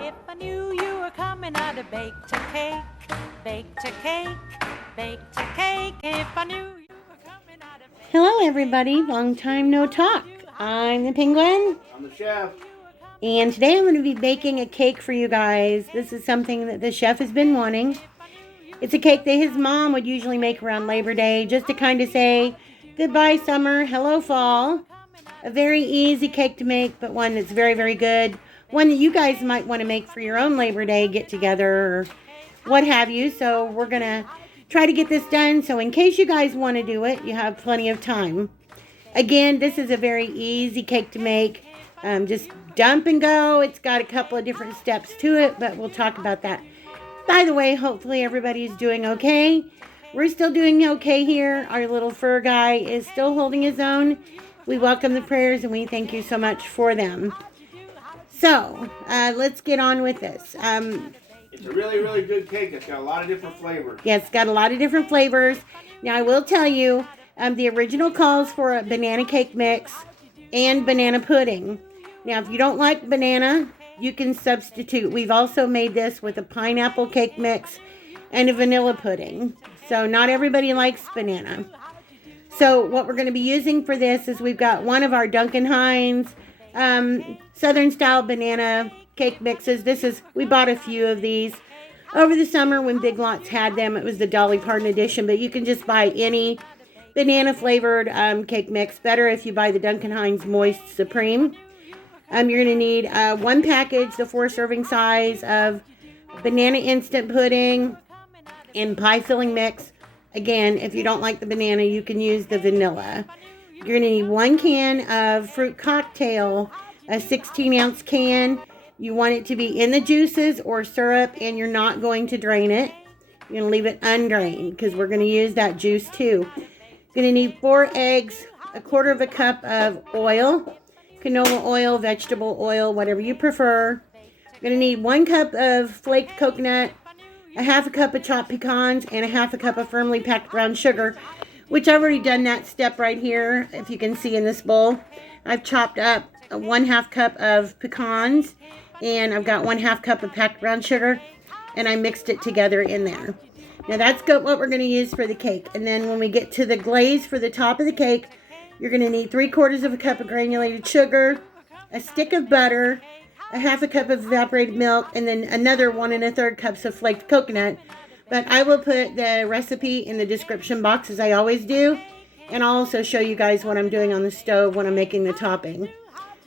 If I knew you were coming, I'd have baked a cake, baked a cake, baked a cake. If I knew you were coming, I'd have baked. Hello, everybody. Long time no talk. I'm the Penguin. I'm the chef. And today I'm going to be baking a cake for you guys. This is something that the chef has been wanting. It's a cake that his mom would usually make around Labor Day, just to kind of say goodbye summer, hello fall. A very easy cake to make, but one that's very, very good. One that you guys might want to make for your own Labor Day get together or what have you. So we're going to try to get this done. So in case you guys want to do it, you have plenty of time. Again, this is a very easy cake to make. Just dump and go. It's got a couple of different steps to it, but we'll talk about that. By the way, hopefully everybody's doing okay. We're still doing okay here. Our little fur guy is still holding his own. We welcome the prayers and we thank you so much for them. So, let's get on with this. It's a really, really good cake. It's got a lot of different flavors. Yeah, it's got a lot of different flavors. Now, I will tell you, the original calls for a banana cake mix and banana pudding. Now, if you don't like banana, you can substitute. We've also made this with a pineapple cake mix and a vanilla pudding. So, not everybody likes banana. So, what we're going to be using for this is we've got one of our Duncan Hines Southern style banana cake mixes. We bought a few of these over the summer when Big Lots had them. It was the Dolly Parton edition, but you can just buy any banana flavored cake mix. Better if you buy the Duncan Hines Moist Supreme. You're going to need one package, the 4 serving size of banana instant pudding and pie filling mix. Again, if you don't like the banana, you can use the vanilla. You're going to need 1 can of fruit cocktail, a 16-ounce can. You want it to be in the juices or syrup, and you're not going to drain it. You're going to leave it undrained because we're going to use that juice too. You're going to need 4 eggs, a 1/4 cup of oil, canola oil, vegetable oil, whatever you prefer. You're going to need 1 cup of flaked coconut, a 1/2 cup of chopped pecans, and a 1/2 cup of firmly packed brown sugar, which I've already done that step right here, if you can see in this bowl. I've chopped up 1/2 cup of pecans, and I've got 1/2 cup of packed brown sugar, and I mixed it together in there. Now that's what we're going to use for the cake. And then when we get to the glaze for the top of the cake, you're going to need 3/4 cup of granulated sugar, a stick of butter, a 1/2 cup of evaporated milk, and then another 1 1/3 cups of flaked coconut. But I will put the recipe in the description box as I always do. And I'll also show you guys what I'm doing on the stove when I'm making the topping.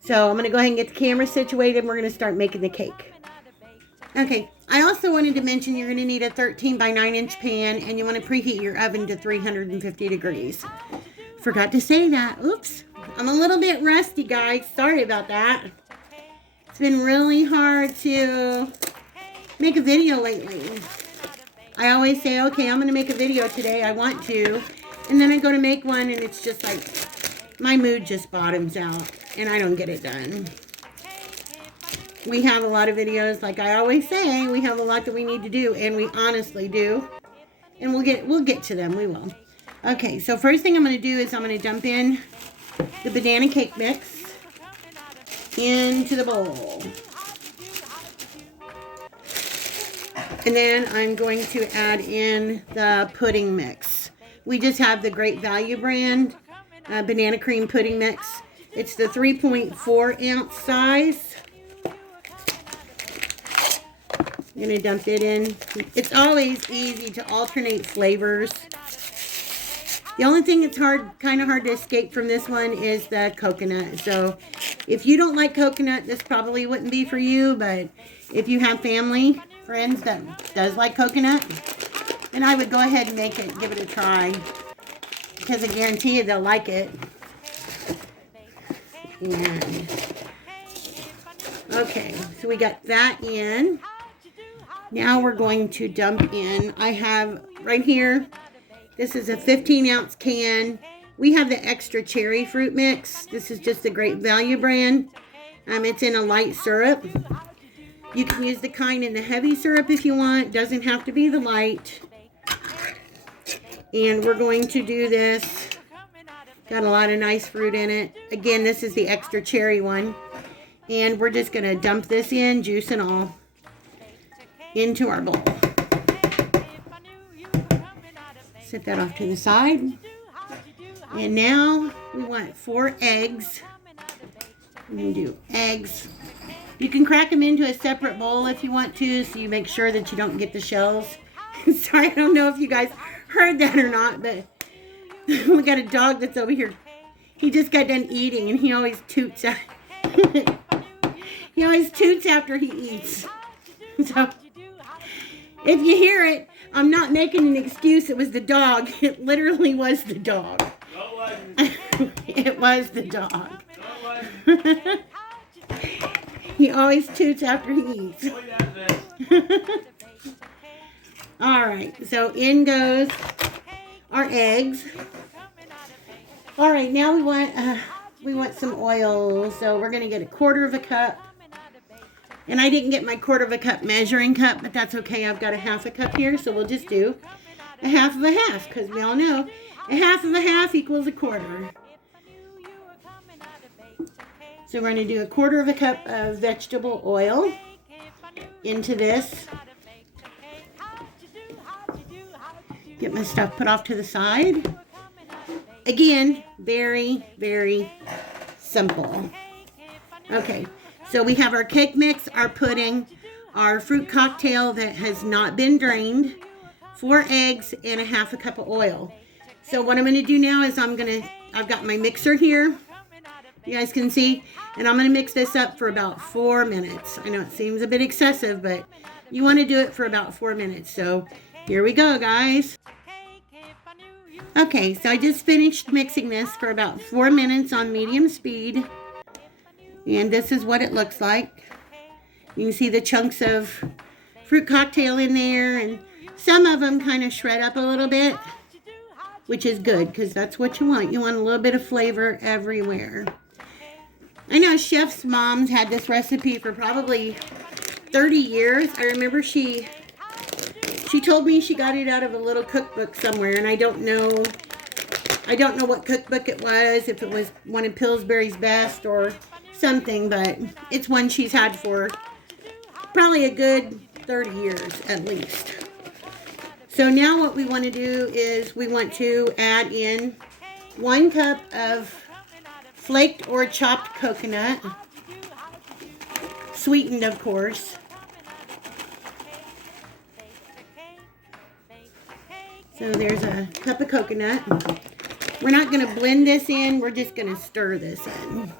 So I'm going to go ahead and get the camera situated and we're going to start making the cake. Okay, I also wanted to mention you're going to need a 13 by 9 inch pan and you want to preheat your oven to 350 degrees. Forgot to say that. Oops. I'm a little bit rusty, guys. Sorry about that. It's been really hard to make a video lately. I always say, okay, I'm going to make a video today. I want to. And then I go to make one and it's just like, my mood just bottoms out and I don't get it done. We have a lot of videos, like I always say, we have a lot that we need to do, and we honestly do. And we'll get to them, we will. Okay, so first thing I'm going to do is I'm going to dump in the banana cake mix into the bowl. And then I'm going to add in the pudding mix. We just have the Great Value brand banana cream pudding mix. It's the 3.4 ounce size. I'm going to dump it in. It's always easy to alternate flavors. The only thing that's kind of hard to escape from this one is the coconut. So if you don't like coconut, this probably wouldn't be for you. But if you have family, friends that does like coconut, then I would go ahead and make it, give it a try. Because I guarantee you they'll like it. And okay, so we got that in. Now we're going to dump in. I have right here, this is a 15-ounce can. We have the extra cherry fruit mix. This is just the Great Value brand. It's in a light syrup. You can use the kind in the heavy syrup if you want. Doesn't have to be the light. And we're going to do this. Got a lot of nice fruit in it. Again, this is the extra cherry one. And we're just going to dump this in, juice and all, into our bowl. Set that off to the side. And now we want 4 eggs. We're going to do eggs. You can crack them into a separate bowl if you want to, so you make sure that you don't get the shells. Sorry, I don't know if you guys heard that or not, but we got a dog that's over here. He just got done eating, and he always toots. He always toots after he eats. So, if you hear it, I'm not making an excuse. It was the dog. It literally was the dog. It was the dog. He always toots after he eats. All right, so in goes our eggs. All right, now we want some oil. So we're gonna get a 1/4 cup. And I didn't get my 1/4 cup measuring cup, but that's okay. I've got a 1/2 cup here, so we'll just do a 1/2 of a 1/2, because we all know a 1/2 of a 1/2 equals a 1/4. So we're going to do a 1/4 cup of vegetable oil into this. Get my stuff put off to the side. Again, very, very simple. Okay, so we have our cake mix, our pudding, our fruit cocktail that has not been drained, 4 eggs, and a 1/2 cup of oil. So what I'm going to do now is I've got my mixer here. You guys can see, and I'm going to mix this up for about 4 minutes. I know it seems a bit excessive, but you want to do it for about 4 minutes. So here we go, guys. Okay, so I just finished mixing this for about 4 minutes on medium speed. And this is what it looks like. You can see the chunks of fruit cocktail in there, and some of them kind of shred up a little bit, which is good because that's what you want. You want a little bit of flavor everywhere. I know chefs' moms had this recipe for probably 30 years. I remember she told me she got it out of a little cookbook somewhere, and I don't know what cookbook it was, if it was one of Pillsbury's Best or something, but it's one she's had for probably a good 30 years at least. So now what we want to do is we want to add in 1 cup of flaked or chopped coconut, sweetened of course. So there's a cup of coconut. We're not going to blend this in, we're just going to stir this in.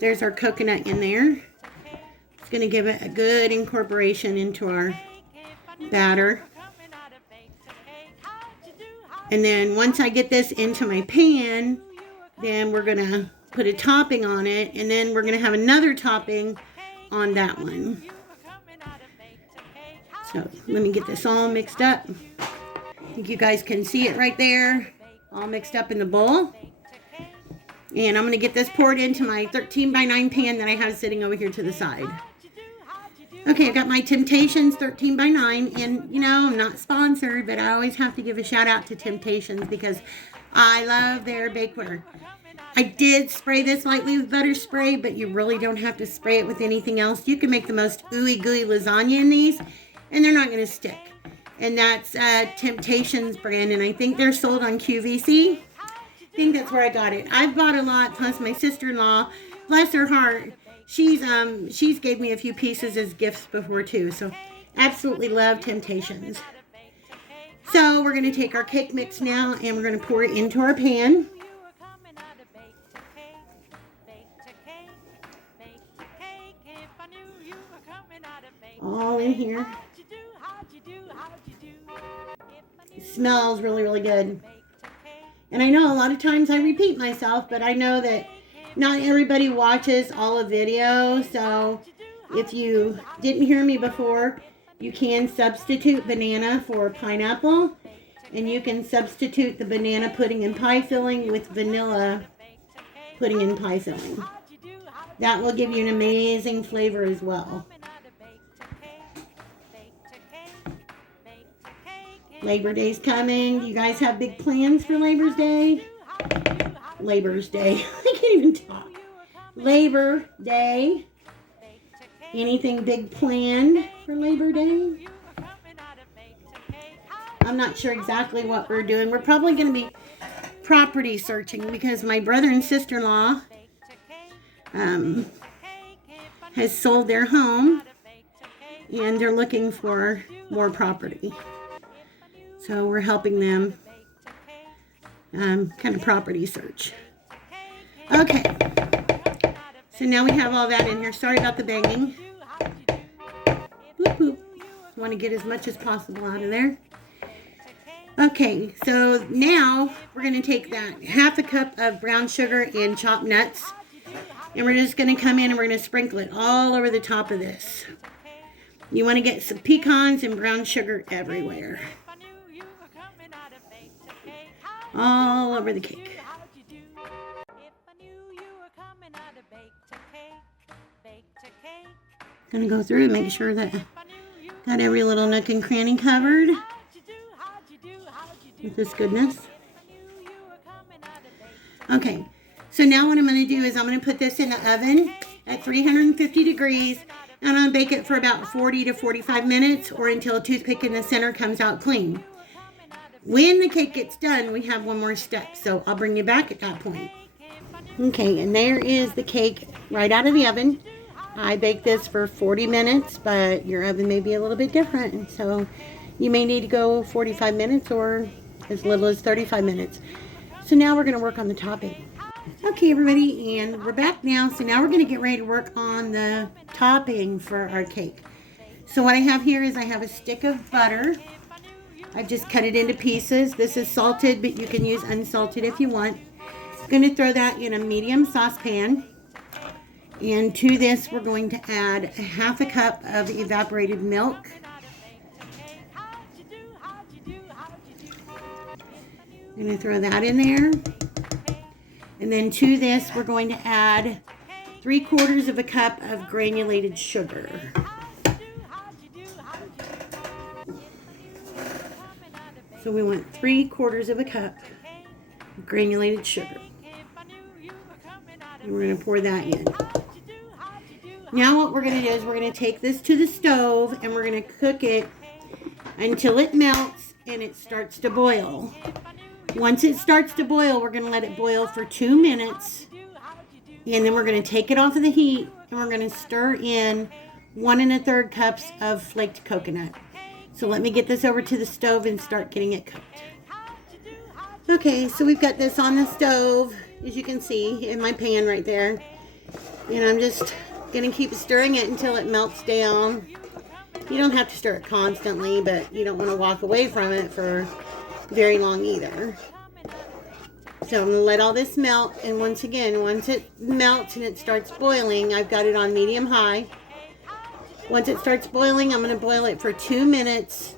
There's our coconut in there. It's going to give it a good incorporation into our batter. And then once I get this into my pan, then we're going to put a topping on it, and then we're going to have another topping on that one. So let me get this all mixed up. I think you guys can see it right there, all mixed up in the bowl. And I'm going to get this poured into my 13x9 pan that I have sitting over here to the side. Okay, I got my Temptations 13x9, and you know, I'm not sponsored, but I always have to give a shout out to Temptations because I love their bakeware. I did spray this lightly with butter spray, but you really don't have to spray it with anything else. You can make the most ooey gooey lasagna in these, and they're not going to stick. And that's Temptations brand, and I think they're sold on QVC. I think that's where I got it. I've bought a lot, plus my sister-in-law, bless her heart, she's gave me a few pieces as gifts before too. So absolutely love Temptations. So we're going to take our cake mix now, and we're going to pour it into our pan. All in here. It smells really, really good. And I know a lot of times I repeat myself, but I know that not everybody watches all of video. So if you didn't hear me before, you can substitute banana for pineapple. And you can substitute the banana pudding and pie filling with vanilla pudding and pie filling. That will give you an amazing flavor as well. Labor Day's coming. Do you guys have big plans for Labor's Day? Labor's Day. I can't even talk. Labor Day. Anything big planned for Labor Day? I'm not sure exactly what we're doing. We're probably going to be property searching because my brother and sister-in-law has sold their home and they're looking for more property. So we're helping them kind of property search. Okay. So now we have all that in here. Sorry about the banging. Boop, boop. Want to get as much as possible out of there. Okay, so now we're going to take that half a cup of brown sugar and chopped nuts. And we're just going to come in and we're going to sprinkle it all over the top of this. You want to get some pecans and brown sugar everywhere. All over the cake. Gonna go through and make sure that got every little nook and cranny covered with this goodness. Okay, so now what I'm going to do is I'm going to put this in the oven at 350 degrees and I'm going to bake it for about 40 to 45 minutes or until a toothpick in the center comes out clean. When the cake gets done, we have one more step, so I'll bring you back at that point. Okay, and there is the cake right out of the oven. I baked this for 40 minutes, but your oven may be a little bit different. So you may need to go 45 minutes or as little as 35 minutes. So now we're going to work on the topping. Okay, everybody, and we're back now. So now we're going to get ready to work on the topping for our cake. So what I have here is I have a stick of butter. I've just cut it into pieces. This is salted, but you can use unsalted if you want. I'm going to throw that in a medium saucepan. And to this, we're going to add a half a cup of evaporated milk. I'm going to throw that in there. And then to this, we're going to add 3/4 of a cup of granulated sugar. So we want 3/4 of a cup of granulated sugar. And we're going to pour that in. Now what we're going to do is we're going to take this to the stove and we're going to cook it until it melts and it starts to boil. Once it starts to boil, we're going to let it boil for 2 minutes. And then we're going to take it off of the heat and we're going to stir in 1 1/3 cups of flaked coconut. So let me get this over to the stove and start getting it cooked. Okay, so we've got this on the stove, as you can see, in my pan right there. And I'm just going to keep stirring it until it melts down. You don't have to stir it constantly, but you don't want to walk away from it for very long either. So I'm going to let all this melt, and once again, once it melts and it starts boiling, I've got it on medium-high. Once it starts boiling, I'm going to boil it for 2 minutes,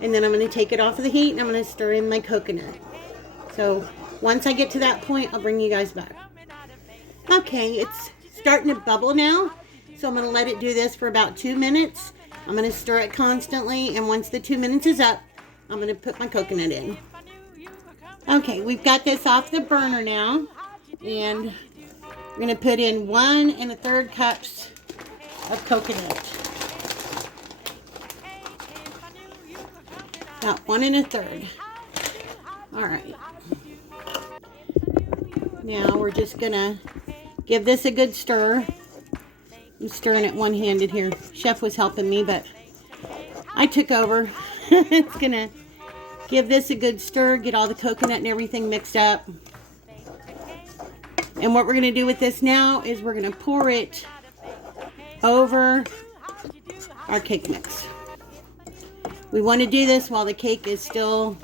and then I'm going to take it off of the heat, and I'm going to stir in my coconut. So once I get to that point, I'll bring you guys back. Okay, it's starting to bubble now, so I'm going to let it do this for about 2 minutes. I'm going to stir it constantly, and once the 2 minutes is up, I'm going to put my coconut in. Okay, we've got this off the burner now, and we're going to put in 1 1/3 cups of coconut. About 1 1/3. All right. Now we're just going to give this a good stir. I'm stirring it one-handed here. Chef was helping me, but I took over. It's going to give this a good stir, get all the coconut and everything mixed up. And what we're going to do with this now is we're going to pour it over our cake mix. We want to do this while the cake is still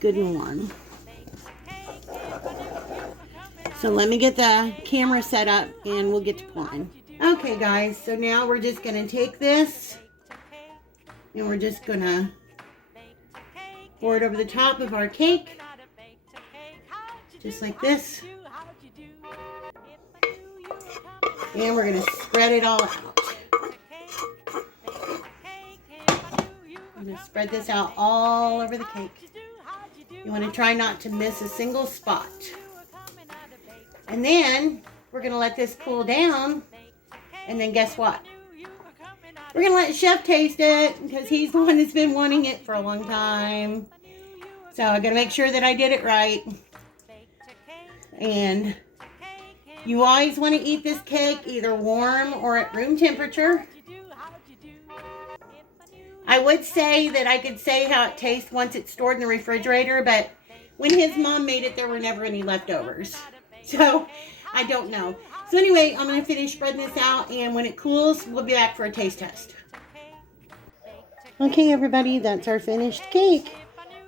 good and warm. So let me get the camera set up and we'll get to pouring. Okay guys, so now we're just going to take this and we're just going to pour it over the top of our cake. Just like this. And we're going to spread it all out. I'm going to spread this out all over the cake. You want to try not to miss a single spot. And then we're going to let this cool down. And then guess what? We're going to let Chef taste it because he's the one that's been wanting it for a long time. So I got to make sure that I did it right. And you always want to eat this cake either warm or at room temperature. I would say that I could say how it tastes once it's stored in the refrigerator, but when his mom made it, there were never any leftovers. So I don't know. So anyway, I'm going to finish spreading this out, and when it cools, we'll be back for a taste test. Okay, everybody, that's our finished cake.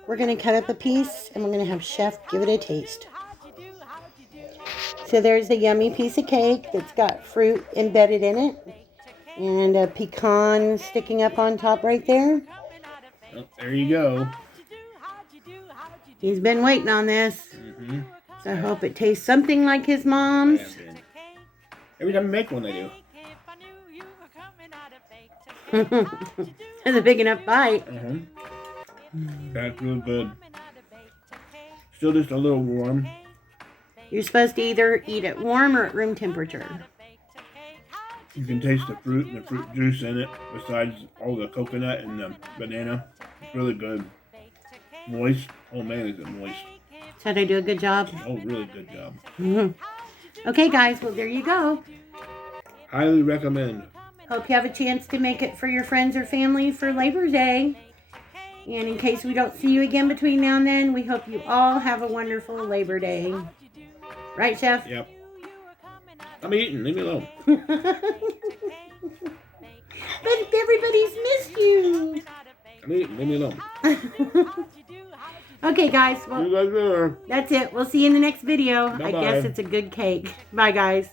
We're going to cut up a piece, and we're going to have Chef give it a taste. So there's a yummy piece of cake that's got fruit embedded in it. And a pecan sticking up on top right there. Oh, there you go. He's been waiting on this. Mm-hmm. So I hope it tastes something like his mom's. Every time I make one, I do. That's a big enough bite. That's real good. Still just a little warm. You're supposed to either eat it warm or at room temperature. You can taste the fruit and the fruit juice in it, besides all the coconut and the banana. It's really good. Moist. Oh man, is it moist. So did I do a good job? Oh, really good job. Okay, guys. Well, there you go. Highly recommend. Hope you have a chance to make it for your friends or family for Labor Day. And in case we don't see you again between now and then, we hope you all have a wonderful Labor Day. Right, Chef? Yep. I'm eating. Leave me alone. But everybody's missed you. I'm eating. Leave me alone. Okay, guys. Well, You guys are. that's it. We'll see you in the next video. Bye-bye. I guess it's a good cake. Bye, guys.